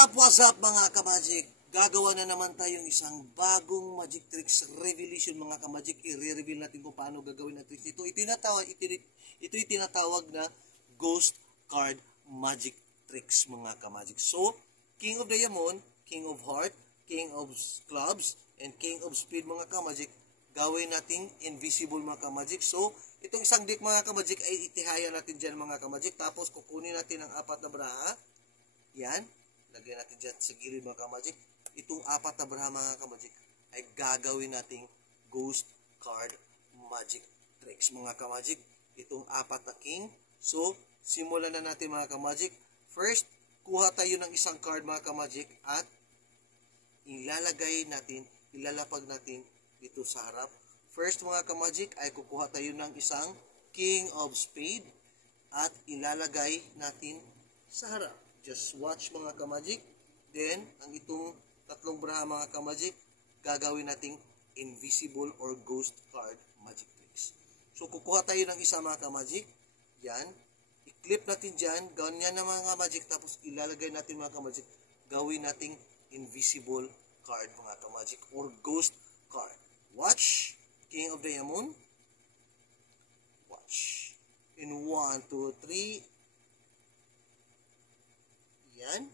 What's up mga ka-magic? Gagawa na naman tayong isang bagong magic tricks revelation mga ka-magic. I-reveal natin kung paano gagawin ang tricks ito. Ito yung tinatawag na ghost card magic tricks mga ka-magic. So, King of Diamond, King of Heart, King of Clubs, and King of Speed mga ka-magic, gawin nating invisible mga ka-magic. So, itong isang deck mga ka-magic ay itihaya natin dyan mga ka-magic. Tapos, kukunin natin ang apat na braha. Yan. Lagyan natin dyan sa gilid mga ka-magic. Itong apat na braha mga ka-magic ay gagawin nating ghost card magic tricks mga ka-magic. Itong apat na king. So, simulan na natin mga ka-magic. First, kuha tayo ng isang card mga ka-magic at ilalapag natin dito sa harap. First mga ka-magic ay kukuha tayo ng isang king of spade at ilalagay natin sa harap. Just watch mga ka-magic. Then, ang itong tatlong braha mga ka-magic, gagawin nating invisible or ghost card magic tricks. So, kukuha tayo ng isa mga ka-magic. Yan. I-clip natin dyan. Ganyan na mga ka-magic. Tapos, ilalagay natin mga ka-magic. Gawin nating invisible card mga ka-magic or ghost card. Watch. King of Diamond. Watch. In 1, 2, 3. Yan.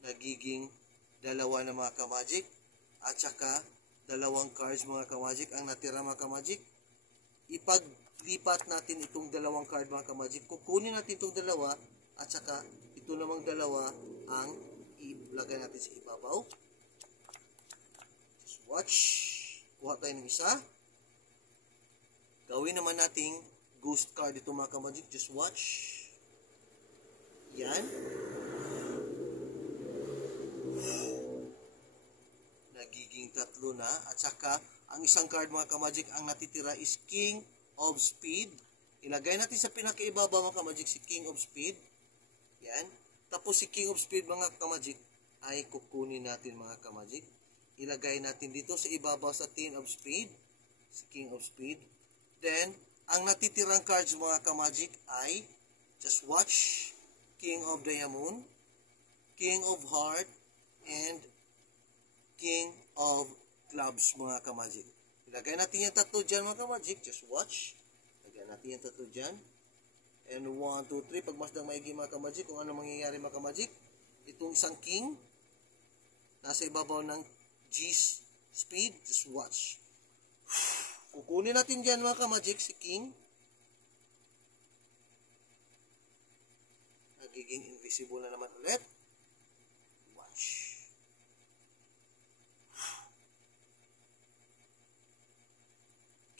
Nagiging dalawa na mga ka-magic at saka dalawang cards mga ka-magic ang natira mga ka-magic. Ipaglipat natin itong dalawang card mga ka-magic. Kukunin natin itong dalawa at saka ito namang dalawa ang ilagay natin sa ibabaw. Just watch. Kuha tayo ng isa. Gawin naman nating ghost card ito mga ka-magic. Just watch. Yan. Nagiging tatlo na. At saka, ang isang card mga ka-magic, ang natitira is King of Speed. Ilagay natin sa pinakaibabaw mga ka-magic si King of Speed. Yan. Tapos si King of Speed mga ka-magic ay kukunin natin mga ka-magic. Ilagay natin dito sa ibabaw sa Ten of Speed. Si King of Speed. Then, ang natitirang cards mga ka-magic ay, just watch, King of Diamond, King of Heart, and King of Clubs mga ka-magic. Ilagay natin yung tatlo dyan mga ka-magic. Just watch. Ilagay natin yung tatlo dyan. And 1, 2, 3. Pagmasdang maigi mga ka-magic kung ano mangyayari mga ka-magic. Itong isang king nasa ibabaw ng G speed. Just watch. Kukunin natin dyan mga ka-magic si king. Nagiging invisible na naman ulit. Watch.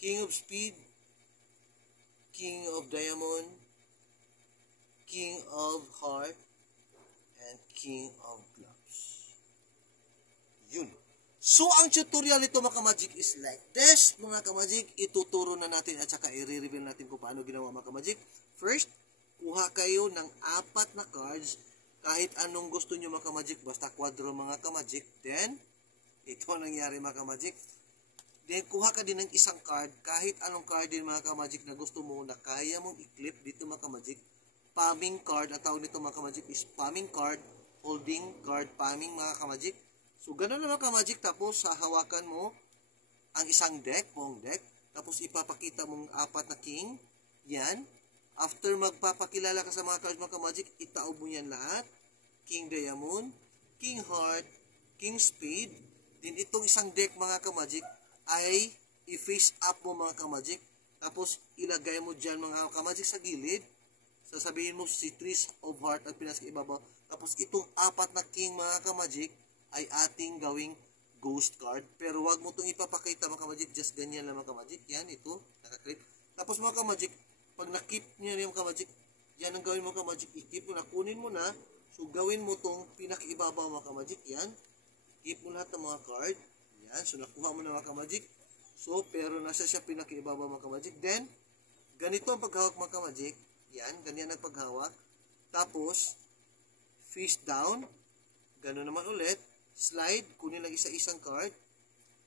King of Speed, King of Diamond, King of Heart, and King of Clubs. Yun. So, ang tutorial nito mga ka-magic is like this. Mga ka-magic, ituturo na natin at saka i-reveal natin kung paano ginawa mga ka-magic. First, kuha kayo ng apat na cards. Kahit anong gusto nyo mga ka-magic, basta kwadro mga ka-magic. Then, ito nangyari mga ka-magic. Then, kuha ka din ng isang card, kahit anong card din mga ka-magic na gusto mo na kaya mong i-clip dito mga ka-magic. Palming card, ang tawag nito mga ka-magic is palming card, holding card, palming mga ka-magic. So, ganun na mga ka-magic, tapos hahawakan mo ang isang deck, buong deck, tapos ipapakita mong apat na king. Yan. After magpapakilala ka sa mga cards mga ka-magic, itaob mo yan lahat. King Diamond, King Heart, King Spade. Then, itong isang deck mga ka-magic, ay i-face up mo mga ka-magic. Tapos ilagay mo dyan mga ka-magic sa gilid. Sasabihin mo si Three of Heart at pinasa ibabaw. Tapos itong apat na king mga ka-magic ay ating gawing ghost card. Pero wag mo itong ipapakita mga ka-magic. Just ganyan lang mga ka-magic. Yan, ito. Nakaklip. Tapos mga ka-magic, pag nakip nyo yung ka-magic, yan ang gawin mo ka-magic. I-keep mo na. Kunin mo na. So gawin mo itong pinakaibabaw mga ka-magic. Yan. Keep mo lahat ng mga card. Yan, so nakuha mo na mga ka-magic. So, pero nasa siya pinakaibabaw mga ka-magic. Then, ganito ang paghawak mga ka-magic. Yan, ganyan ang paghawak. Tapos, face down. Gano'n naman ulit. Slide, kunin lang isa-isang card.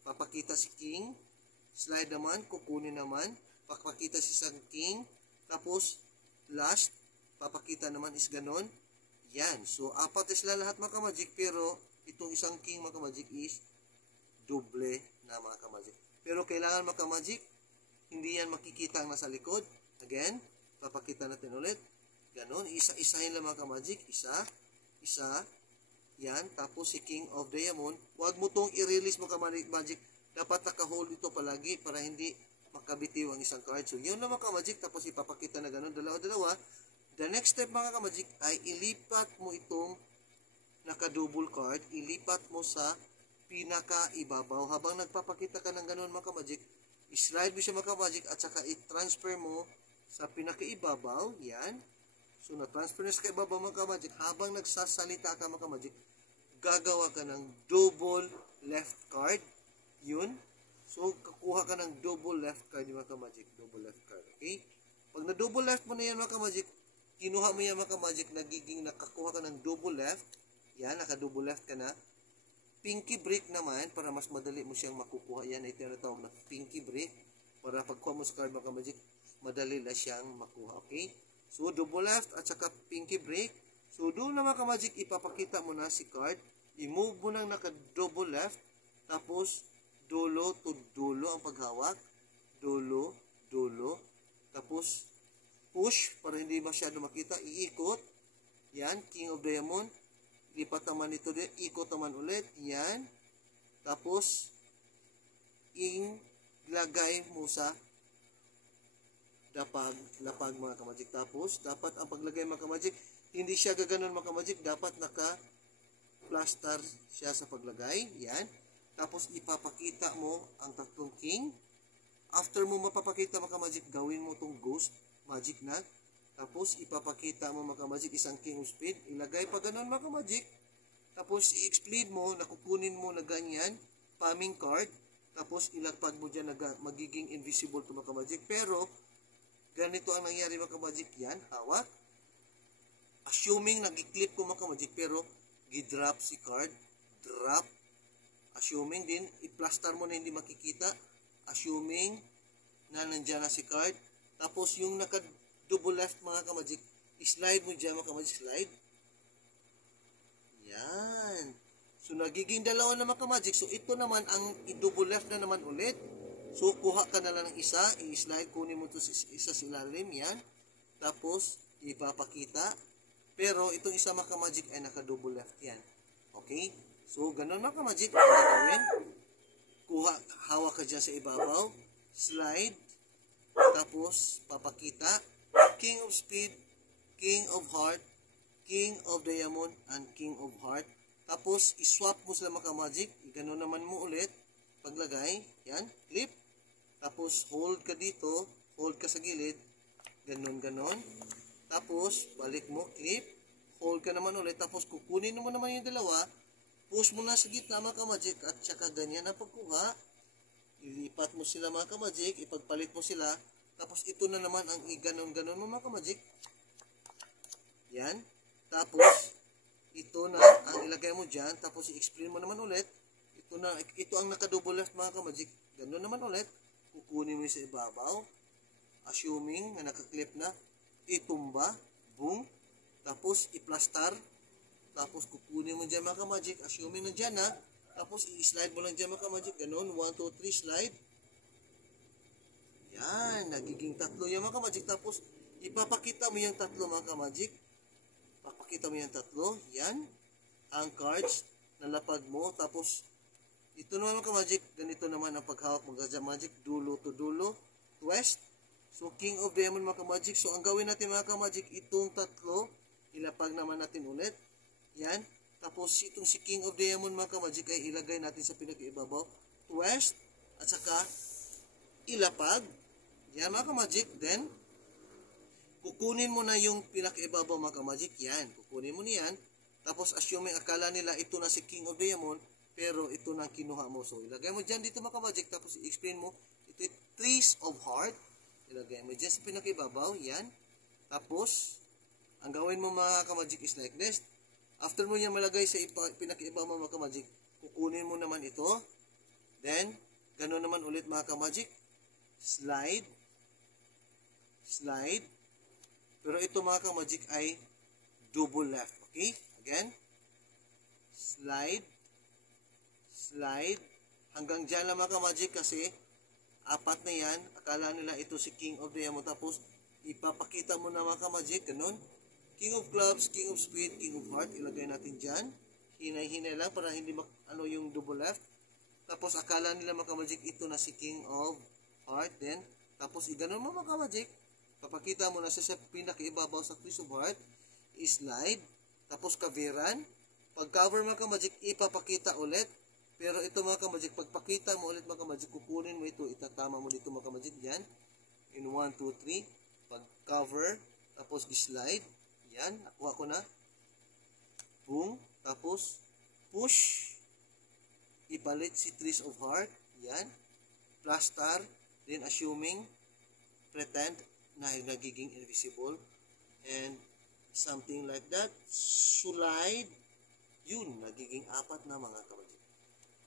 Papakita si king. Slide naman, kukunin naman. Papakita si isang king. Tapos, last, papakita naman is ganon. Yan. So, apat sila lahat mga ka-magic, pero itong isang king mga ka-magic is doble na mga ka-magic. Pero kailangan mga ka-magic, hindi yan makikita ang nasa likod. Again, papakita natin ulit. Ganon. Isa-isahin lang mga ka-magic. Isa. Yan. Tapos si King of Diamond. Huwag mo itong i-release mga ka-magic. Dapat naka-hold ito palagi para hindi makabitiw ang isang card. So, yun lang mga ka-magic. Tapos ipapakita na ganon. Dalawa-dalawa. The next step mga ka-magic ay ilipat mo itong naka-double card. Ilipat mo sa pinaka-ibabaw. Habang nagpapakita ka ng ganon mga ka-magic, slide mo siya mga ka-magic at saka i-transfer mo sa pinaka-ibabaw. Yan. So, na-transfer na sa ibabaw mga ka-magic. Habang nagsasalita ka mga ka-magic, gagawa ka ng double left card. Yun. So, kakuha ka ng double left card mga ka-magic. Double left card. Okay? Pag na-double left mo na yan mga ka-magic, kinuha mo yan mga ka-magic, nagiging nakakuha ka ng double left. Yan, naka-double left ka na. Pinky break naman, para mas madali mo siyang makukuha. Yan, ito yung natawag na pinky break. Para pagkuha mo sa card mga ka-magic, madali na siyang makuha. Okay? So, double left at saka pinky break. So, doon na mga ka-magic, ipapakita mo na si card. I-move mo nang naka-double left. Tapos, dulo to dulo ang paghawak. Dulo, dulo. Tapos, push para hindi masyado makita. Iikot. Yan. King of Diamond. Lipat naman ito din. Ikot naman ulit. Yan. Tapos, ilagay mo sa lapag mga ka-magic. Tapos, dapat ang paglagay mga ka-magic, hindi siya gaganon mga ka-magic. Dapat naka-plaster siya sa paglagay. Yan. Tapos, ipapakita mo ang tatlong king. After mo mapapakita mga ka-magic, gawin mo itong ghost magic na. Tapos, ipapakita mo mga ka-magic isang king of spade. Ilagay pa ganun mga ka-magic. Tapos, i-explain mo, nakukunin mo na ganyan, palming card. Tapos, ilagpag mo dyan na magiging invisible to mga ka-magic. Pero, ganito ang nangyari mga ka-magic. Yan, hawak. Assuming, nag-clip ko mga ka-magic, pero, gi-drop si card. Drop. Assuming din, i-plaster mo na hindi makikita. Assuming, na nandyan na si card. Tapos, yung naka-double left mga ka-magic, slide mo dyan mga ka-magic, slide. Yan. So, nagiging dalawa na mga ka-magic. So, ito naman ang i-double left na naman ulit. So, kuha ka na lang ng isa, i-slide, kunin mo ito isa sa ilalim, yan. Tapos, ipapakita. Pero, itong isa mga ka-magic ay naka-double left yan. Okay? So, ganun mga ka-magic, ang gagawin. Kuha, hawak ka dyan sa ibabaw, slide. Tapos, papakita, King of Speed, King of Heart, King of Diamond, and King of Heart. Tapos, iswap mo sila mga ka-magic. Gano'n naman mo ulit. Paglagay, yan, clip. Tapos, hold ka dito, hold ka sa gilid. Ganon. Tapos, balik mo, clip. Hold ka naman ulit. Tapos, kukunin mo naman yung dalawa. Push mo na sa gitna mga ka-magic. At saka ganyan na pagkuha. Ilipat mo sila mga ka-magic, ipagpalit mo sila, tapos ito na naman ang ganon-ganon mo mga ka-magic. Yan. Tapos, ito na ang ilagay mo dyan, tapos i-explain mo naman ulit. Ito ang naka-double left mga ka-magic. Ganon naman ulit. Kukunin mo sa ibabaw. Assuming na naka-clip na, itumba, boom. Tapos, i-plaster. Tapos, kukunin mo dyan mga ka-magic. Assuming na dyan na, tapos, i-slide mo lang dyan mga ka-magic. Ganon. 1, 2, 3, slide. Yan. Nagiging tatlo yung mga ka-magic. Tapos, ipapakita mo yung tatlo mga ka-magic. Papakita mo yung tatlo. Yan. Ang cards na lapag mo. Tapos, ito naman mga ka-magic. Ganito naman ang paghawak mga magic. Dulo to dulo. Twist. So, King of Diamond mga ka-magic. So, ang gawin natin mga ka-magic, itong tatlo, ilapag naman natin ulit. Yan. Tapos, itong si King of Diamond mga ka-magic ay ilagay natin sa pinag-ibabaw. Twist. At saka, ilapag. Yan mga ka-magic. Then, kukunin mo na yung pinag-ibabaw mga ka-magic. Yan. Kukunin mo niyan. Tapos, assuming akala nila ito na si King of Diamond, pero ito na kinuha mo. So, ilagay mo dyan dito mga ka-magic. Tapos, i-explain mo. Ito yung Trees of Heart. Ilagay mo dyan sa pinag-ibabaw. Yan. Tapos, ang gawin mo mga ka-magic is like this. After mo niya malagay sa pinag-ibabaw mo mga ka-magic, kukunin mo naman ito. Then, gano'n naman ulit mga ka-magic. Slide. Slide. Pero ito mga ka-magic ay double left. Okay? Again. Slide. Slide. Hanggang dyan lang mga ka-magic kasi apat na yan. Akala nila ito si King of Diamond. Tapos ipapakita mo na mga ka-magic. Ganun. King of Clubs, King of Spade, King of Heart. Ilagay natin dyan. Hinay-hinay lang para hindi yung double left. Tapos akala nila mga ka-magic ito na si King of Heart. Then, tapos iganon mo mga ka-magic. Papakita mo na sa pinakaibabaw sa Queen of Heart. I-slide. Tapos kaviran. Pag-cover mga ka-magic, ipapakita ulit. Pero ito mga ka-magic, pagpakita mo ulit mga ka-magic, kukunin mo ito, itatama mo dito mga ka-magic dyan. In 1, 2, 3. Pag-cover. Tapos i-slide. Yan. Nakuha ko na. Boom. Tapos, push. Ipalit si Three of Heart. Yan. Plus star. Then assuming, pretend na nagiging invisible. And something like that. Slide. Yun. Nagiging apat na mga ka-magic.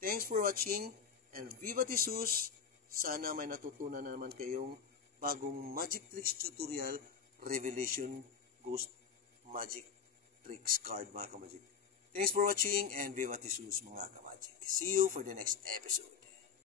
Thanks for watching. And Viva Jesus. Sana may natutunan na naman kayong bagong magic tricks tutorial, Revelation Ghost Magic Tricks card mga ka-magic. Thanks for watching and Viva Jesus mga ka-magic. See you for the next episode.